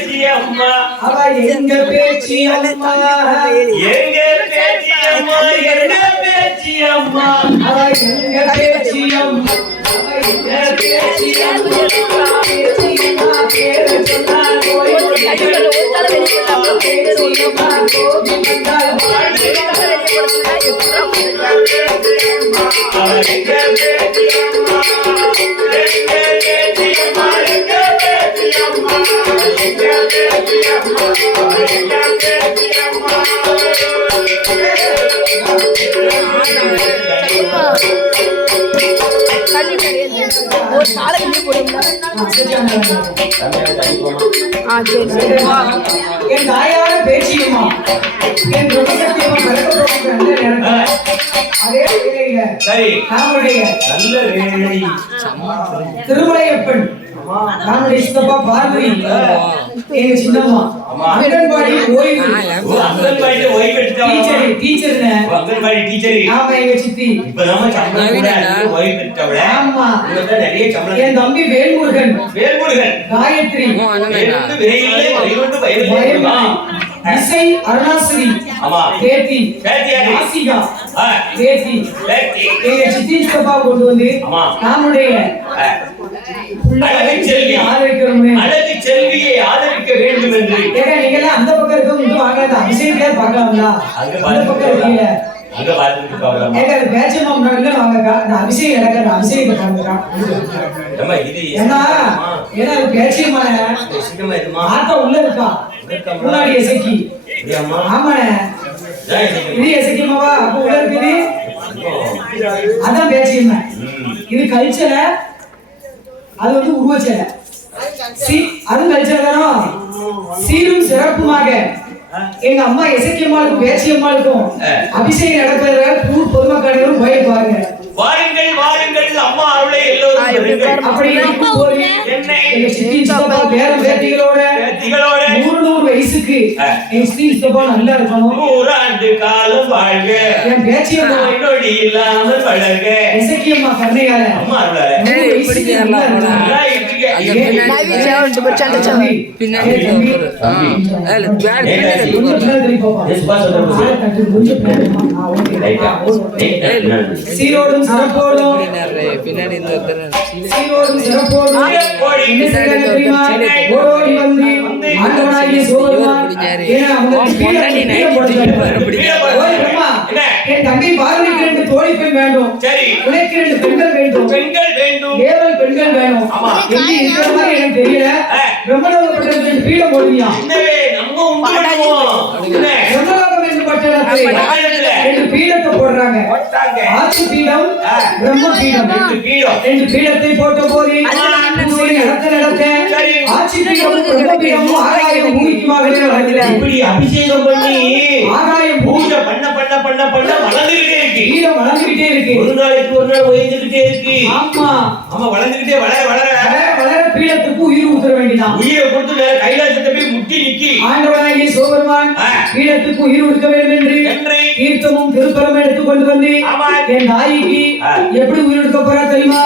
பேச்சி அம்மா அவ எங்க பேச்சி அம்மா எங்க பேச்சி அம்மா எங்க பேச்சி அம்மா அவ எங்க பேச்சி அம்மா அவ எங்க பேச்சி அம்மா பேச்சி அம்மா பேரு சொன்னா கோடி பேச்சி அம்மா கோடி வந்தால் வாடி அவ எங்க பேச்சி அம்மா எங்க பேச்சி அம்மா எங்க பேச்சி அம்மா எங்க பேச்சி அம்மா எங்க பேச்சி அம்மா ஒரு சாலை போடுங்களா? என் தாயான பேச்சியம்மா என் அதே நம்முடைய திருமலையப்பன் நம்முடைய சித்தப்பா பார்வதி எங்க சின்னம்மா அங்கன்வாடி ஓய்வு டீச்சர் ஆமா எங்க சித்தி ஆமா என் தம்பி வேல்முருகன் காயத்ரி இசை அருணாசிரி பேத்தி ஆசிகா பேத்தி எங்க சித்தி சித்தப்பா கொண்டு வந்து நம்முடைய அழகு செல்வியை ஆதரிக்க வேண்டும் என்று நீங்க அந்த பக்கம் இருக்க வாங்காத அபிஷேகத்தை பார்க்கலாம்ல அந்த பக்கம் இருக்கீங்க அங்க பாத்துட்டு போகலாம் ஏங்க பேச்சமா முன்னாடி வாங்கக்கா நான் அபிஷேகம் நடக்கிற அபிஷேகத்தை பாருங்கக்கா அம்மா இது ஏன்னா பேச்சியமான ஆத்தா உள்ள இருக்கா முன்னாடி எசக்கி ஆமாண்ணே இது எசக்கியமாவா அப்ப உள்ள இருக்குது அதான் பேச்சியம்மா இது கல்ச்சரை அது வந்து உருவச்சலை அது கல்ச்சர் தானோ சீரும் சிறப்புமாக எங்க அம்மா எசக்கியம்மாளுக்கும் பேச்சியம்மாளுக்கும் அபிஷேகம் நடப்பதால் ஊர் பொதுமக்களும் போய் பாருங்க வாருங்கள் வாருங்கள் அம்மா அருளை எல்லோரும் அப்படி எங்க சித்தி சித்தப்பா பேரம் பேத்திகளோட 100 வயசுக்கு எங்க சித்தி சித்தப்பா நல்லா இருக்கணும் 100 ஆண்டு காலம் வாழ்க என் பேச்சியம்மா நொடி இல்லாமல் வளர்க எசக்கியம்மா கண்ணையால அம்மா அருளால வயசுக்கு நல்லா சீரோடும் சிறப்போடும் சீரோடும் சிறப்போடும் ஓடோடி வந்து ஆண்டவனாகிய சிவபெருமான் என் தம்பி பார்வதிக்கு 2 தோழி பெண் வேண்டும் உனக்கு 2 பெண்கள் வேண்டும் ஏவல் பெண்கள் வேணும் எப்படி இருக்கிற மாதிரி எனக்கு தெரியல பிரம்மலோகப்பட்ட பீடம் போடுவியா பிரம்மலோகம் என்று பட்டணத்தில் 2 பீடத்தை போடுறாங்க ஆட்சி பீடம் பிரம்ம பீடம் 2 பீடத்தை போட்ட போது நடத்த ஆட்சி பீடம் பிரம்ம பீடம் ஆகாயம் பூமிக்குமாக இப்படி அபிஷேகம் பண்ணி ஆகாயம் பூஜை பண்ண வளர்ந்துகிட்டே இருக்கு பீடம் வளர்ந்துகிட்டே இருக்கு ஒரு நாளைக்கு ஒரு நாள் உயர்ந்துகிட்டே இருக்கு ஆமா வளர்ந்துகிட்டே வளர பீடத்துக்கு உயிர் ஊத்த வேண்டியதான் உயிரை கொடுத்து கைலாசத்தை போய் முட்டி நிக்கி ஆண்டவனாகிய சிவபெருமான் பீடத்துக்கு உயிர் கொடுக்க வேண்டும் என்று தீர்த்தமும் திருப்பரம் எடுத்து கொண்டு வந்து என் தாய்க்கு எப்படி உயிர் கொடுக்க போறா தெரியுமா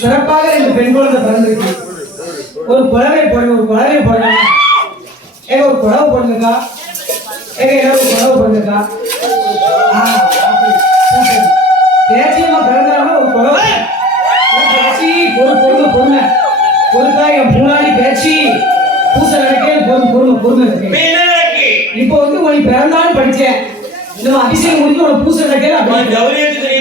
சிறப்பாக ரெண்டு பெண் குழந்தை பிறந்திருக்கு. ஒரு குழவை போடுங்க, ஒரு குழவை போடுங்க. ஏங்க ஒரு குழவை போடுங்கக்கா. ஏங்க எல்லாரும் ஒரு குழவை போடுங்கக்கா. பேச்சியம்மா பிறந்தாலும் ஒரு குழவை பேச்சி பொறுமை பொறுமை பொறுத்தா என் முன்னாடி பேச்சி பூசை நடக்கே பொறுமை இருக்கு. இப்போ வந்து உனக்கு பிறந்தாலும் படிச்சேன். இந்த அபிஷேகம் முடிஞ்சு உனக்கு பூசை நடக்கே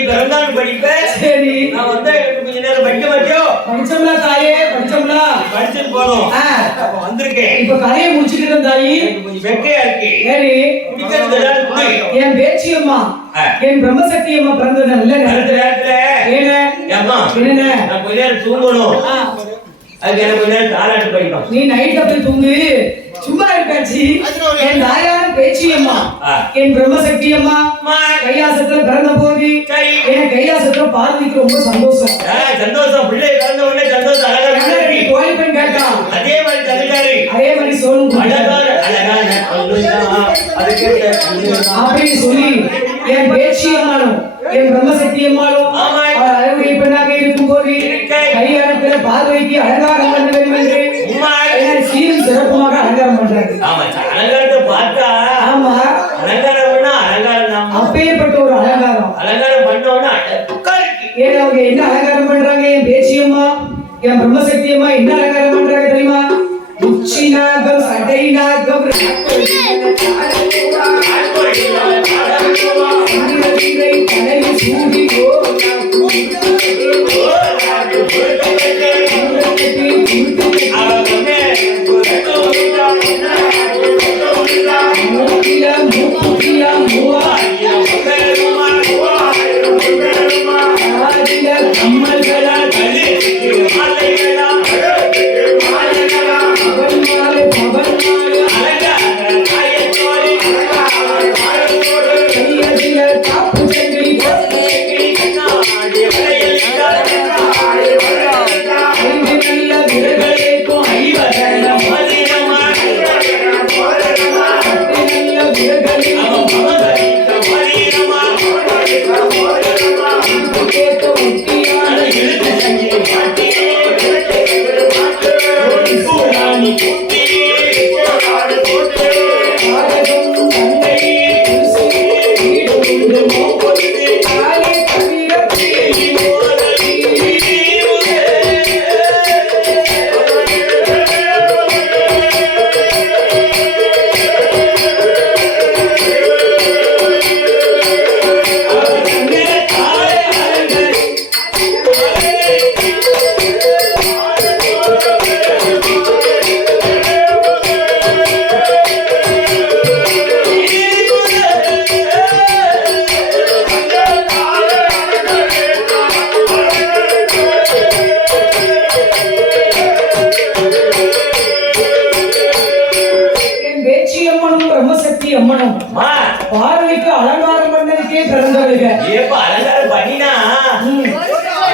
பிறந்தாலும் படிப்பேன். சரி நான் வந்து கொஞ்ச நேரம் படிக்க மாட்டோம். படிச்சோம்னா தாயே படிச்சோம்னா படிச்சுட்டு போனோம். வந்திருக்கேன். இப்ப கதையை முடிச்சுட்டு தாயி கொஞ்சம் வெக்கையா இருக்கு. சரி என் பேச்சி அம்மா என் பிரம்மசக்தி அம்மா பிறந்தது நல்ல நேரத்துல என்ன நான் கொஞ்ச நேரம் தூங்கணும். அதுக்கு எனக்கு கொஞ்ச நேரம் தாலாட்டு படிக்கணும். நீ நைட்ல போய் தூங்கு. சும்மா இருக்காச்சி. என் தாயான பேச்சி அம்மா என் பிரம்மசக்தி அம்மா கைலாசத்துல பிறந்த போது என் கைலாசத்துல பார்வதிக்கு ரொம்ப சந்தோஷம். சந்தோஷம் பிள்ளை பிறந்த உடனே சந்தோஷம். அழகா கோயில்பெண் கேட்டான். அதே மாதிரி தந்துட்டாரு. அதே மாதிரி சொல்லணும் அப்படின்னு சொல்லி என் பேச்சி அம்மானும் என் பிரம்மசக்தி அம்மானும் அழகுடைய பெண்ணாக இருக்கும் போது கையாளத்துல பார்வைக்கு அலங்காரம் பண்ண வேண்டும் என்று சீரும் சிறப்புமாக அலங்காரம் பண்றாரு. அலங்காரத்தை பார்த்தா ஆமா அலங்காரம் பண்ணா அலங்காரம் தான். அப்பேற்பட்ட ஒரு அலங்காரம் அலங்காரம் பண்ணோம்னா ஏன் அவங்க என்ன அலங்காரம் பண்றாங்க? என் பேச்சி அம்மா என் பிரம்மசக்தி அம்மா என்ன அலங்காரம் பண்றாங்க தெரியுமா? உச்சி நாகம் சடை நாகம் தலையில் சூடி அம்மனும் பார்வைக்கு அலங்காரம் பண்ணதுக்கே பிறந்தவளுங்க. ஏப்பா அலங்காரம் பண்ணினா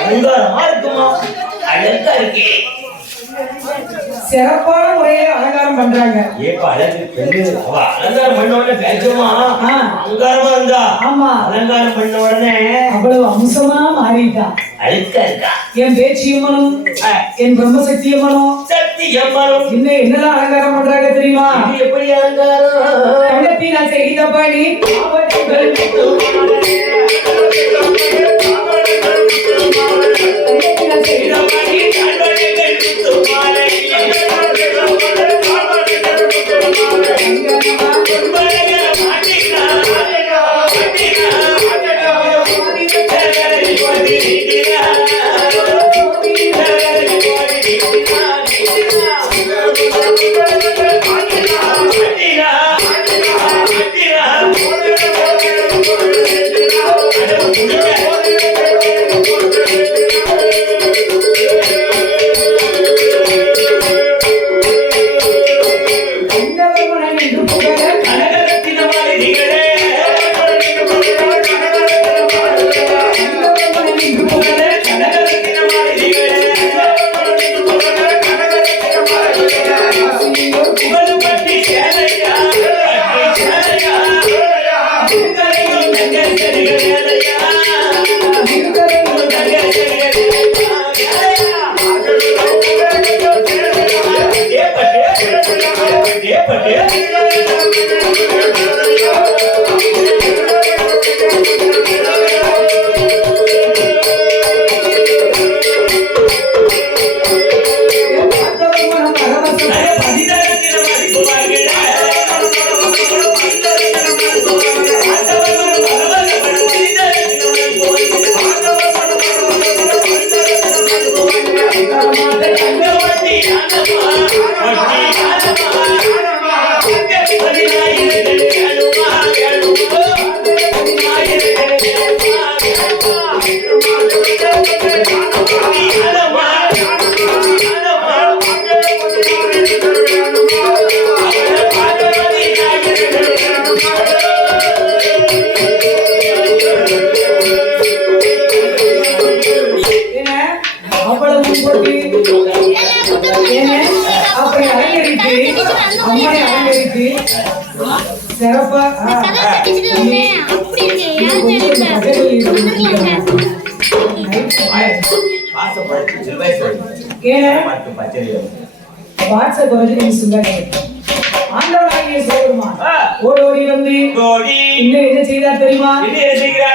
அலங்காரமா இருக்குமா? அழகா இருக்கே. சிறப்பான முறையில அலங்காரம் பண்றாங்க. ஏப்பா அலங்காரம் பண்ண உடனே பேச்சமா அலங்காரமா இருந்தா. ஆமா அலங்காரம் பண்ண உடனே அவ்வளவு அம்சமா மாறிட்டா. அழுக்கா இருக்கா. என் பேச்சி அம்மனும் என் பிரம்மசக்தி அம்மனும் சக்தி அம்மனும் இன்னும் என்னதான் அலங்காரம் பண்றாங்க தெரியுமா? எப்படி அலங்காரம்? கண்ணத்தினா செய்தபடி சிறப்பா வாசம் படைச்சு சில்வாய் சொல்லு பச்சரியம் வாட்ஸ்அப் வந்து நீங்க சொல்லுங்க ஆண்டவராகிய சிவபெருமான் ஓடோடி வந்து இன்னும் என்ன செய்தார் தெரியுமா?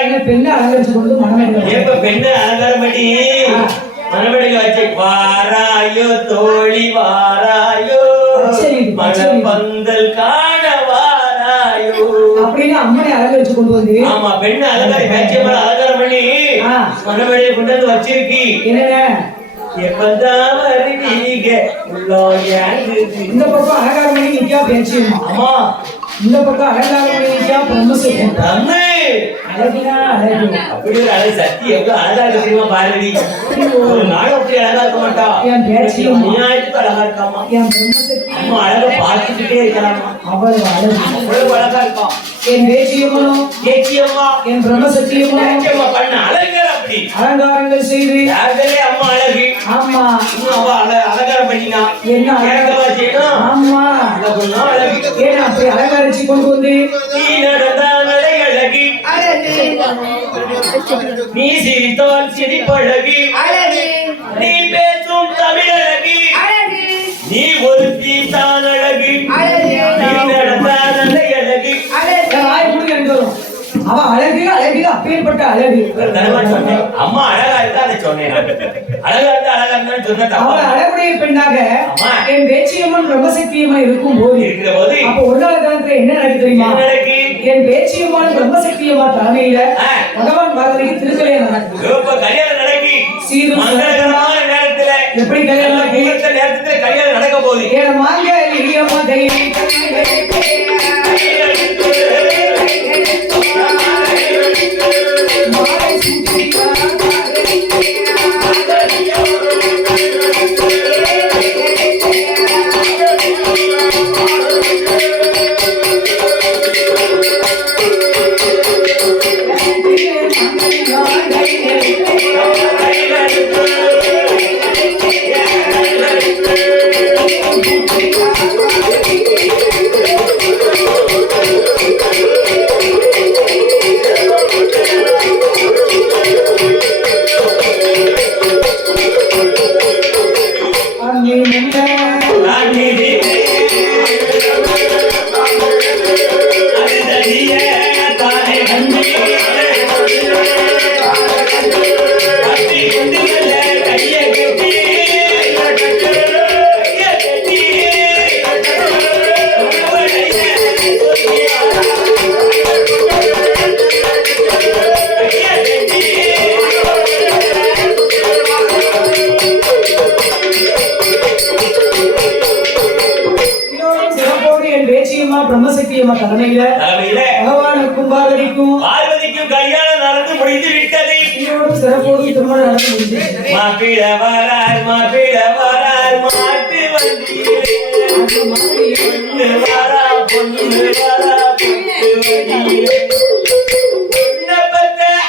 என்ன பெண்ணை அலங்கரிச்சு கொண்டு மணமேடையில பெண்ணை அலங்காரம் பண்ணி மணமேடையில வச்சு வாராயோ தோழி வாராயோ மணப்பந்தல் காண வாராயோ அப்படின்னு அம்மனை அலங்கரிச்சு கொண்டு வந்து ஆமா பெண்ணை அலங்காரம் பண்ணி மணமேடையை கொண்டு வந்து வச்சிருக்கி என்ன எப்பதான் வருவீங்க இந்த பக்கம் அலங்காரம் பண்ணி நிக்கா பேச்சியம்மா ஆமா இந்த பக்கம் அலங்காரம் பண்ணி நிக்கா பிரம்மசேகன் அழகினா அழகு அப்படி ஒரு அழகு சக்தி எவ்வளவு அழகா இருக்கு தெரியுமா பாரதி ஒரு நாள் அப்படி அழகா இருக்க மாட்டா என் பேச்சியும் நியாயத்துக்கு அழகா இருக்காமா என் பிரம்மசக்தி அம்மா அழகா பார்த்துக்கிட்டே இருக்கலாமா அவ்வளவு அழகு அவ்வளவு அழகா இருக்கான் என் பேச்சியம்மனும் ஏச்சியம்மா என் பிரம்மசக்தியம்மனும் பண்ண அலங்காரம் அப்படி அலங்காரங்கள் செய்து யாருமே அம்மா அழகு ஆமா அவ அலங்காரம் பண்ணினா என்ன அழகா செய்யணும் ஆமா அழகு ஏன்னா அப்படி அலங்காரிச்சு கொண்டு வந்து நீ நடந்த நடை அழகி நீ சிரித்தால் சிரிப்பழகி நீ பேசும் தமிழ் அழகி நீ ஒருத்தி தான் அழகு நீ நடந்த நடை அழகி அவன் அழகு அழகு அப்பேற்பட்ட அழகு அம்மா அழகா இருக்கா அதை சொன்னேன் அழகா இருந்தா அழகா இருந்தான்னு சொன்னேன் அவன் அழகுடைய பெண்ணாக என் பேச்சியம்மன் பிரம்மசக்தியம்மன் இருக்கும் போது இருக்கிற போது அப்ப ஒரு நாள் காலத்துல என்ன நடக்கு தெரியுமா? என் பேச்சியம்மன் பிரம்மசக்தியம்மா தலைமையில பகவான் பார்வதிக்கு திருக்கல்யாணம் நடக்குது. கல்யாணம் நடக்கி சீரும் மங்களகரமான நேரத்துல எப்படி கல்யாணம் நடக்குது? நேரத்துல கல்யாணம் நடக்க போகுது. ஏன் மாங்க இல்லையம்மா கையை பிரம்மசக்தியம்மா தலைமையில பகவானுக்கும் பார்வதிக்கும் கல்யாணம் நடந்து முடிந்து விட்டது. சிறப்போடு திருமணம் நடந்து முடிஞ்சது. மாப்பிள வரார் மாட்டு வண்டியிலே பொண்ணு வாரா பொண்ணு வண்டியிலே